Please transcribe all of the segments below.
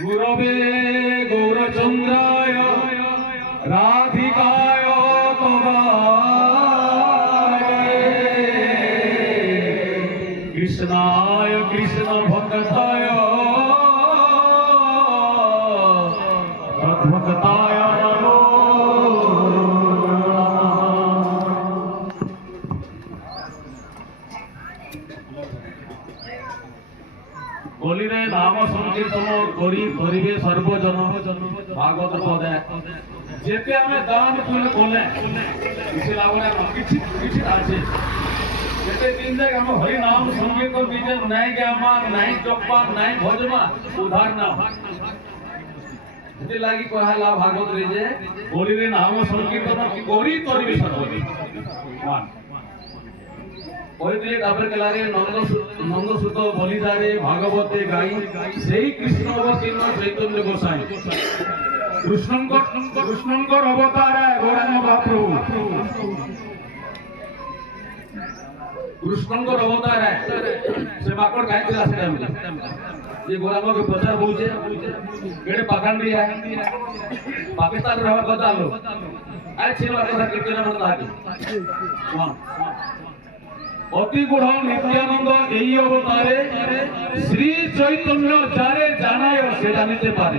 গুরবে গৌরচন্দ্রায় রাধিকায় কৃষ্ণায় কৃষ্ণ ভক্তায় ভক্তায় নমো বলিরে নাম সংকীর্তন করি করিবে সর্বজন ভাগবত পদে যেতে আমি দান কলে কিছু লাভ না কিছু কিছু আছে যেতে দিন যাক আমি হরি নাম সংকীর্তন বিজে নাই জ্ঞামা নাই জপা নাই ভজমা উদ্ধার না লাগি কহালা ভাগবত রে যে বলিরে নাম সংকীর্তন করি করিবে সর্বজন কইলে তারপরে কেলারে নন্দসুত বলিদারে ভাগবতে গাই সেই কৃষ্ণ অবতীর্ণ চৈতন্য গোসাই কৃষ্ণঙ্কর অবতার গৌরাঙ্গ মহাপ্রভু কৃষ্ণঙ্কর অবতার সে বাকড় গাইছিলা সে টাইমে যে গৌরাঙ্গ প্রচার হচ্ছে এড়ে পাখান্ডি পাকিস্তান রহবার কথা আলো আজ ছিল কথা কীর্তন মতো আগে অতি গুঢ় নিত্যানন্দ এই অবতারে শ্রী চৈতন্য যারে জানায় সে জানিতে পারে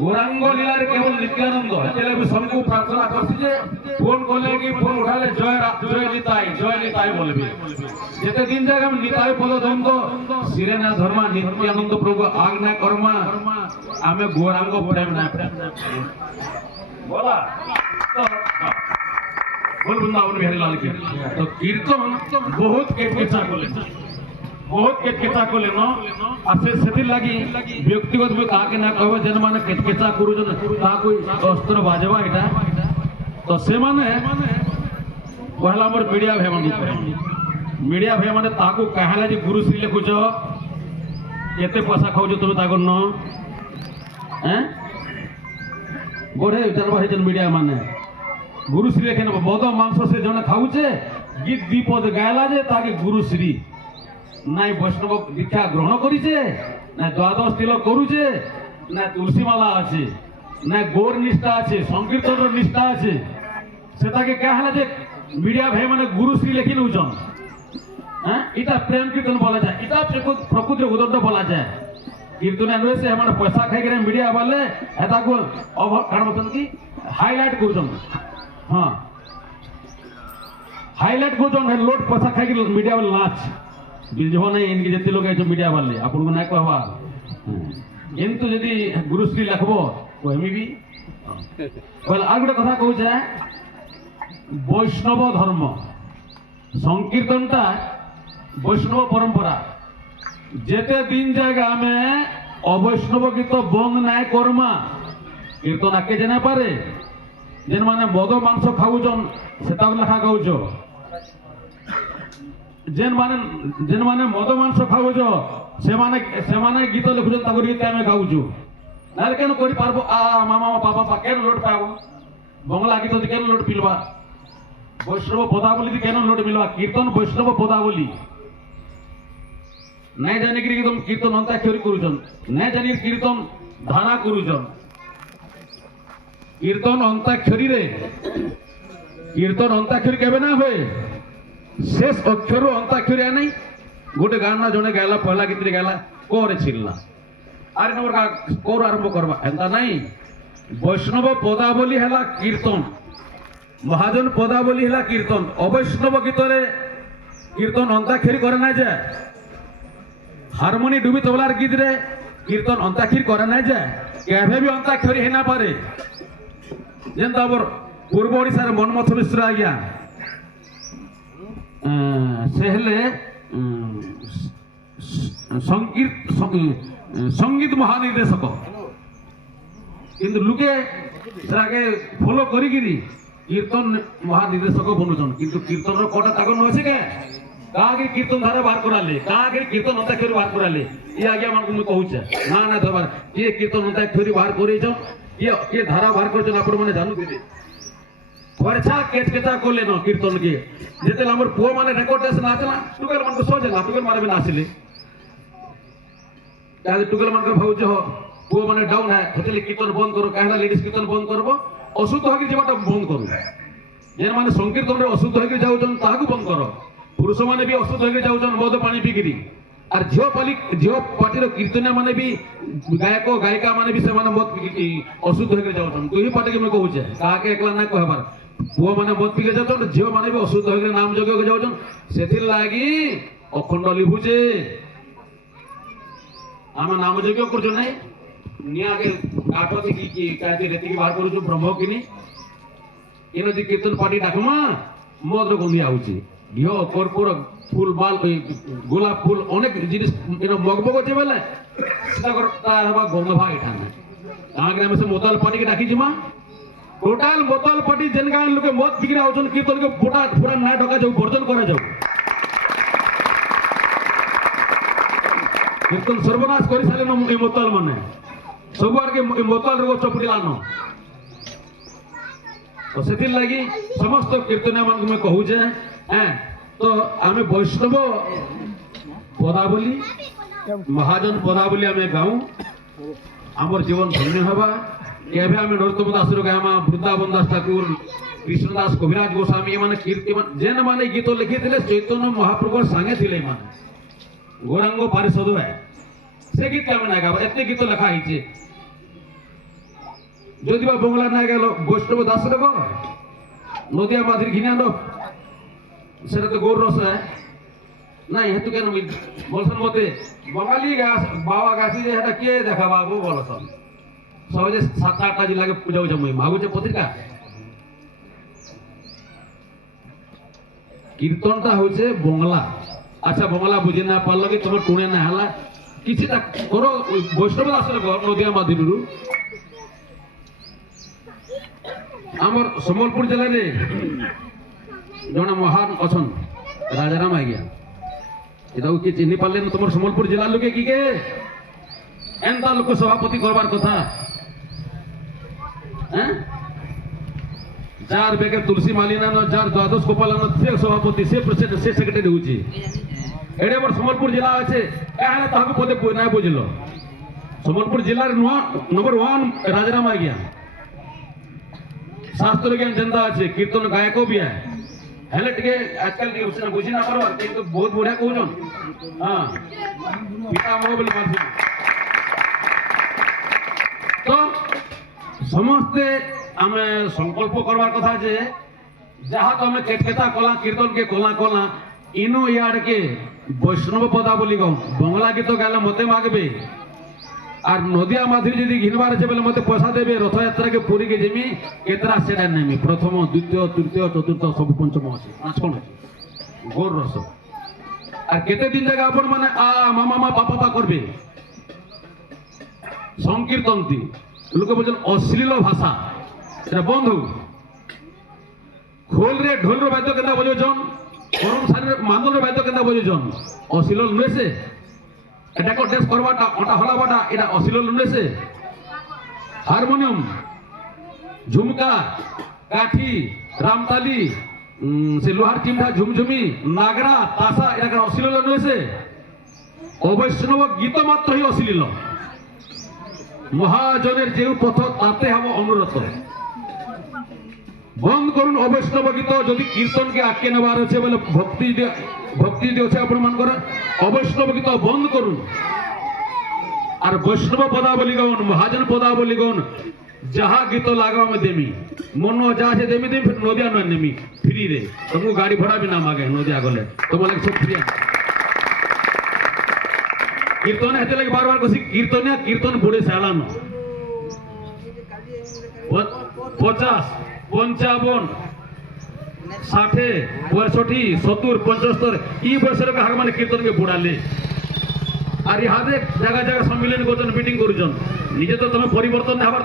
গৌরাঙ্গ লীলার কেবল নিত্যানন্দ এলে শঙ্কু প্রার্থনা করছি যে ফোন করলে কি ফোন উঠালে জয় নিতাই বলবে যেতে দিন যাক আমি নিতাই পদদ্বন্দ্ব শিরে না ধর্মা নিত্যানন্দ প্রভু আজ্ঞা কর্মা আমি গৌরাঙ্গ প্রেম না বলা बोल वृंदावन बिहारी लाल की तो कीर्तन बहुत केटकेचा को लेनो आसे सेति लागी व्यक्तिगत भी काके ना कहबो जन माने केटकेचा करू जन ता कोई अस्त्र बाजवा एटा तो से माने पहला हमर मीडिया भे माने ताको कहला जे गुरु श्री लिखुछ केते पैसा खाउछ तुम ताको न हैं गोरे चलबा हे जन मीडिया माने गुरुश्री लेखे बद मांस से जने खाऊचे गीत दीपद गायला जे ताके गुरुश्री नाई वैष्णव दीक्षा ग्रहण करिছে ना द्वादश तिलक करूছে ना तुलसी माला আছে ना गौर निष्ठा আছে संकीर्तन निष्ठा আছে সেটাকে कहला जे मीडिया भाई माने गुरुश्री लेखि नउछन हां इटा प्रेम कीर्तन बोला जाए इटा प्रकृति उदंड बोला जाए कीर्तन अनुसार से हमारे पैसा खाई करे मीडिया वाले एता को ओवर काढमतन की हाईलाइट करछन हाँ हाईलाइट को जो लोड पैसा खाई मीडिया वाले नाच बिजवा नहीं इनके जति लोग जो मीडिया वाले अपन को नहीं कहवा किंतु यदि गुरुश्री लिखबो कहमी भी बोल आ गोटे कथा कहू जाए वैष्णव धर्म संकीर्तनटा वैष्णव परंपरा जेते दिन जाएगा हमें अवैष्णव गीत बंद नहीं करमा कीर्तन आके जाना पारे जेन माने मद मांस खाऊचन सेता लेखा गाउछ जेन माने मद मांस खाऊछ से माने गीत लिखुचन ताको गीत आमे गाउछु नार केन करि पारबो आ मामा पापा केन लोड पाबो बंगला गीत केन लोड पिलबा वैष्णव पदावली केन लोड मिलबा कीर्तन वैष्णव पदावली नहीं जाने कि एकदम कीर्तन अंताक्षरी करूचन नहीं जाने कीर्तन धारा करूचन कीर्तन अंताक्षरी केबे ना होए शेष अक्षर अंताक्षरी आ नहीं गोटे गाना जने गायला पहला गीत गायला कोरे छिलना आरे नंबर का कोर आरंभ करबा एंता नहीं वैष्णव पदावली हला कीर्तन महाजन पदावली हला कीर्तन अवैष्णव गीत रे कीर्तन अंताक्षरी करे ना जाए हारमोनी डुबी तबलार गीत रे कीर्तन अंताक्षरी करे ना जाए केबे भी अंताक्षरी हेना पारे जेनता हमर पूर्व ओडिसा रे मनमथ मिश्र आज्ञा से हेले संगीत महानिर्देशक किंतु लुके सेराके फॉलो करिगिरी कीर्तन महानिर्देशक बनुछन किंतु कीर्तन रो कोटा तागन होइसे के कागे कीर्तन धारा बाहर कराले कागे कीर्तन अंताक्षरी बाहर कराले ई आज्ञा मन को कहूचे ना ना दबार ये कीर्तन अंताक्षरी बाहर करेछन ये धारा बाहर करछन आपण माने जानू दिबे वर्षा केटकेटा को लेनो कीर्तन के जेते हमर पुओ माने रेकॉर्डेशन आछला टुकेल मन को सोजे ना टुकेल माने भी नासिले ताले टुकल मान भाव जो पुओ माने डाउन है होतेले कीर्तन बंद करो कहला लेडीज कीर्तन बंद करबो अशुद्ध होगी जेबाटा बंद करू जेन माने संकीर्तन रे अशुद्ध होगी जाउछन ताहाकु बंद करो पुरुष माने भी अशुद्ध होगी जाउछन मद पानी पीकिरी और झियो पार्टी कीर्तनिया माने भी गायक गायिका माने भी से माने मद पीकी अशुद्ध होगी जाउछन तो ही पार्टी के मैं कहूचे काके एकला ना कहबार पुओ माने मद पीके जाउछन झियो माने भी अशुद्ध होगी नाम जग के जाउछन सेथिर लागी अखंड लिभुचे आम नाम यज्ञ कर निया के काठ की कहते रेती की बाहर करू ब्रह्म किनी इन जी कीर्तन पार्टी डाकमा मद गंधी आउची घिओ कर्पूर फूल बाल गोलाप फूल अनेक जिनिस इन मगमग अच्छे बेले गंध भाग एठा ना से मोतल पार्टी के डाकी जिमा टोटाल मोतल पार्टी जेन गाँव लोके मद पिकरी आउछन कीर्तन के फुटा फुरा ना ढका जाऊ वर्जन करा जाऊ कीर्तन सर्वनाश कर सारे मोतल माने सब आगे मोतल रो चपड़िलानो तो से लगी समस्त कीर्तनिया मान मैं कहू जे तो आम वैष्णव पदावली महाजन पदावली आम गाऊ आमर जीवन धन्य हवा केबे आम नरोत्तम दास गायमा वृंदावन दास ठाकुर कृष्णदास कविराज गोस्वामी माने कीर्ति जेन माने गीत लिखी चैतन्य महाप्रभु सांगे थिले माने गौरांग पारिषद है से गीत आम ना गाब एत गीत लिखा है যদি বা বাংলা না গেল বৈষ্ণব দাস রে নদিয়া মাঝির ঘিনা নো সেটা তো গৌর রস না হেতু কেন বলছেন মতে বাঙালি গাছ বাবা গাছি যে এটা কে দেখা বাবু বলছেন সহজে 7-8টা জেলাকে পূজা উজা মই ভাগুছে পত্রিকা কীর্তনটা হচ্ছে বাংলা আচ্ছা বাংলা বুঝে না পারল কি তোমার টুনে না হলা কিছুটা করো বৈষ্ণব দাস রে নদিয়া মাঝিরু आमर सम्बलपुर जिले में जड़े महान अच्छा राजाराम आ गया इतना किए चिन्ह पारे तुम सम्बलपुर जिला लोके कि एंता लोक सभापति करवार कथा जार बेगे तुलसी मालिना जार द्वादश गोपाल से सभापति से प्रेसिडेंट से सेक्रेटरी होची एडे बड़ सम्बलपुर जिला अच्छे कहले ताको पदे ना बुझलो सम्बलपुर जिला नंबर 1 राजाराम आ गया शास्त्र ज्ञान जनता अच्छे कीर्तन गायक भी है हेले टिके आजकल के उसने बुझी ना पारो किंतु बहुत बढ़िया कहउछन हां पितामह बोली मानसी तो समस्ते आमे संकल्प करवार कथा जे जहा तो हमें केटकेता कला कीर्तन के कला इनो यार के वैष्णव पदावली गो बांग्ला गीत गाले मते मागबे और नदिया माधुरी यदि घिनबार अच्छे बोले मत पैसा देवे रथ यात्रा के पुरी के जिमी केतरा सेटा नेमी प्रथम द्वितीय तृतीय चतुर्थ सब पंचम अच्छे पांच कौन अच्छे गोर रस और केते दिन जगह अपन माने आ मामा बापा करबे संकीर्तन ती लोक बोलन अश्लील भाषा এটা বন্ধু খোল রে ঢোল রে বাদ্য কেনা বজোজন গরম সারে মান্দল রে বাদ্য কেনা বজোজন অশ্লীল নয়েছে এটা কো ড্রেস করবাটা ওটা হলাবাটা এটা অশ্লীল নয়েছে হারমোনিয়াম ঝুমকা কাঠি রামতালি সে লোহার চিমটা ঝুমঝুমি নাগরা তাসা এটা অশ্লীল নয়েছে অবৈষ্ণব গীত মাত্রই অশ্লীল মহাজনের যে পথ তাতে হব অনুরত বন্ধ করুন অবৈষ্ণব গীত যদি কীর্তনকে আটকে নেবার আছে বলে ভক্তি দিয়ে আছে আপনার অবৈষ্ণব গীত বন্ধ করুন আর বৈষ্ণব পদাবলী গণ মহাজন পদাবলী গণ যাহা গীত লাগাও আমি দেমি মন যা আছে দেমি দেমি নদিয়া নয় নেমি ফ্রি রে তোমাকে গাড়ি ভাড়া भी ना मागे নদিয়া গলে তোমার সব ফ্রি कीर्तन हेते लगे बार बार कसी कीर्तन बुढ़े सालानो 50 55 60 65 70 75 ई वर्ष रे हर माने कीर्तन के बुढ़ाले और इहादे जगह जगह सम्मेलन करछन मीटिंग करछन निजे तो तमे परिवर्तन हबार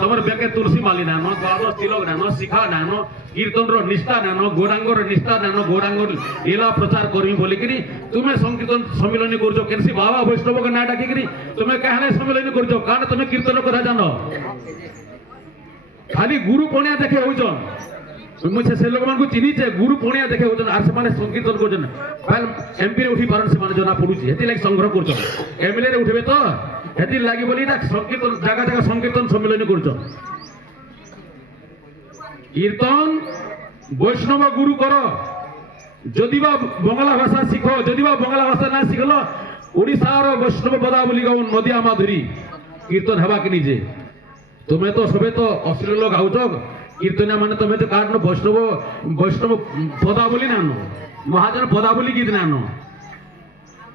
तमर बेके तुलसी माली ना नो द्वादश तिलक ना नो शिखा ना नो कीर्तन रो निष्ठा ना नो गौरांग रो निष्ठा ना नो गौरांग लीला प्रचार करमी बोली करी तुमे संकीर्तन सम्मेलन करछो केनसी बाबा वैष्णव के ना डाकी करी तुमे कहले सम्मेलन करछो कारण तुमे कीर्तन करा जानो खाली गुरु पणिया देखे होइछन मुझे से लोग मानकु चिनिचे गुरु पुणिया देखे होजन आर से माने संकीर्तन करजन फाइल एमपी रे उठी पारन से माने जना पडुची हेति लाग संग्रह करजन एमएलए रे उठबे तो हेति लागि बोली ना संकीर्तन जगह जगह संकीर्तन सम्मेलन करजन कीर्तन वैष्णव गुरु करो जदिबा बंगला भाषा शिखो जदिबा बंगला भाषा ना शिखलो ओडिसा रो वैष्णव पदावली गाउन नदिया माधुरी कीर्तन हवा के निजे तुम्हें तो सबे तो अश्लील गाउछो कीर्तनिया माने तुम्हें तो कारण वैष्णव वैष्णव पदावली नानो महाजन पदावली गीत नानो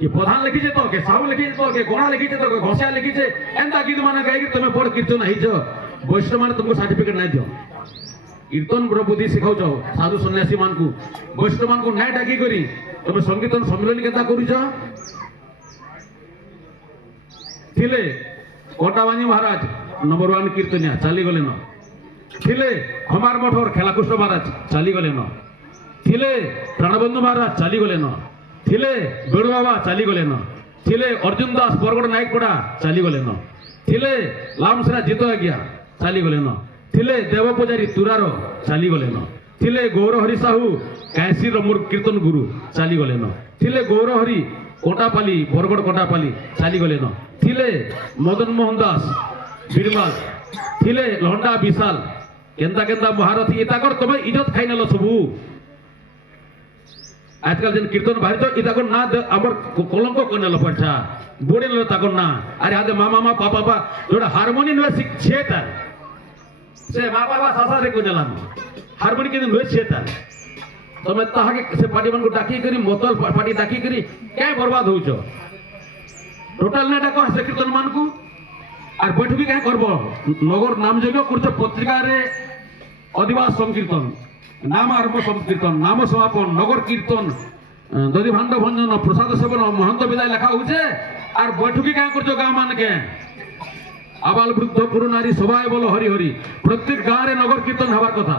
ये प्रधान लिखी तो के साहू लिखी तो के गोणा लिखी तो के घोषा लिखी एंता गीत माने गाई तुम्हें बड़ कीर्तन हिजो वैष्णव माने तुमको सर्टिफिकेट नहीं दियो कीर्तन बुद्धि शिखाउछ साधु सन्यासी मान को वैष्णव मान को नाय डाकी करी तुम संकीर्तन सम्मेलन केता करूछ थिले कोटावानी महाराज नंबर 1 कीर्तनिया चली गले न थिले हमार मठर खेलाकृष्ण महाराज चली गले न थिले प्राणबंधु महाराज चली गले न थिले बेड़ु बाबा चली गले न थिले अर्जुन दास बरगड़ नायक पड़ा चली गले न थिले लामसरा जीत आज्ञा चली गले न थिले देव पूजारी तुरारो चली गले न थिले गौरहरि साहू कैसी रमुर कीर्तन गुरु चली गले न थिले गौरहरि कोटापाली बरगड़ कोटापाली चली गले न थिले मदन मोहन दास बिरमाल थिले लहंडा विशाल केंदा केंदा महारथी इताकर तबे इज्जत खाई नेलो सबू आजकल जन कीर्तन बाहर तो इताकर ना अमर कलंक कोनेलो पछा बोडे नेलो ताकर ना अरे आदे मामा मामा पापा पापा जोड़ा हारमोनी नो छेता से मामा पापा सासा रे कोनेला हारमोनी के नो छेता तमे ताहा के से पार्टी मन को डाकी करी मोतल पार्टी डाकी करी क्या बर्बाद होउछो टोटल ने डाको से कीर्तन मान को আর বৈঠকি কাই করব নগর নামযোগ্য করতে পত্রিকা রে অধিবাস সংকীর্তন নাম আরম্ভ সংকীর্তন নাম সমাপন নগর কীর্তন দধি ভাণ্ড ভঞ্জন প্রসাদ সেবন মহন্ত বিদায় লেখা হচ্ছে আর বৈঠকি কাই করছো গাঁ মানকে আবাল বৃদ্ধ পুরো নারী সবাই বলো হরি হরি প্রত্যেক গাঁরে নগর কীর্তন হবার কথা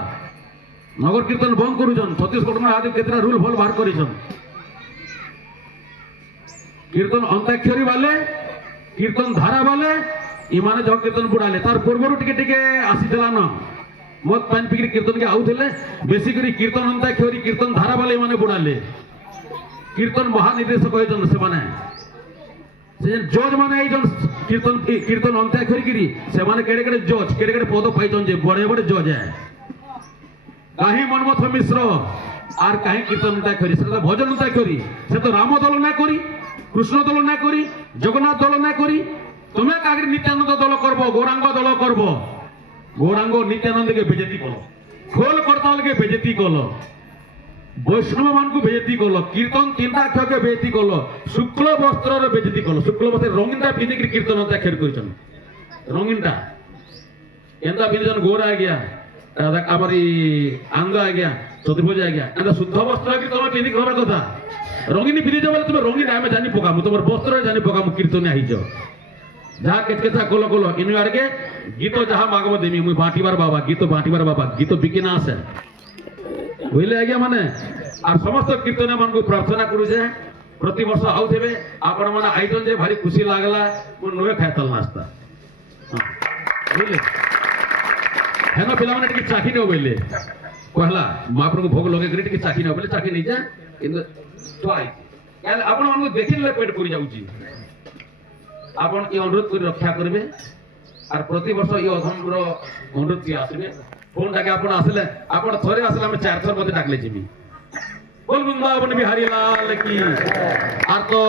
নগর কীর্তন বন্ধ করুছন ছত্তিশগড় में आदि केतना रूल फॉल बाहर करिছन कीर्तन अंताक्षरी वाले कीर्तन धारा वाले इमाने जो कीर्तन बुड़ाले तार पूर्वरु टिके टिके आसीला न मत पान पिकरी कीर्तन के आउथले बेसी करी कीर्तन अंताक्षरी कीर्तन धारा वाले इमाने बुड़ाले कीर्तन महानिदेशक होयजन से माने से जज माने एजन कीर्तन कीर्तन अंताक्षरी गिरी से माने केड़े केड़े जज केड़े केड़े पद पाइजन जे बड़े बड़े जज है काहे मनमथ मिश्र आर काहे कीर्तन अंताक्षरी से तो भजन अंताक्षरी से तो राम दल ना करी कृष्ण दल ना करी जगन्नाथ दल ना करी तुम्हें कागरी नित्यानंद दल करबो गौरांग दल करबो गौरांग नित्यानंद के बेजती कलो खोल करताल के बेजती कलो वैष्णव मान को बेजती कलो कीर्तन तीनटा अक्षर के बेजती कलो शुक्ल वस्त्र रे बेजती कलो शुक्ल वस्त्र रंगीनटा पिंदी के कीर्तन अंता खेर करिसन रंगीनटा एंता बिजन गोरा आ गया दादा हमारी अंग आ गया चतुर्भुज आ गया एंता शुद्ध वस्त्र की तुम पिंदी करबा कथा रंगीनी पिंदी जो बोले तुम रंगीन आमे जानी पकामु तुम वस्त्र जानी पकामु कीर्तन आइजो जहाँ केचकेचा कोलो कोलो इन आड़के गीत जहाँ मागब देमी मुई बांटीबार बाबा गीत बिकिना आसे बुझले आज्ञा माने आर समस्त कीर्तन मान को प्रार्थना करू जे प्रति वर्ष आउथेबे आपण माने आइजन जे भारी खुशी लागला मु नोए खायतल नास्ता बुझले हेनो पिला माने टिके चाखी न बोले कहला महाप्रभु को भोग लगे करी टिके चाखी न बोले चाखी नहीं जा किंतु तो आई यार आपण मान को देखिले पेट पूरी जाउची आपन ये अनुरोध कर रक्षा करबे और प्रति वर्ष ये अधमर अनुरोध की आसबे फोन डाके आपन आसले आपन थरे आसले हम 4 थर मते डाकले जिमी बोल वृंदावन बिहारी लाल की आर तो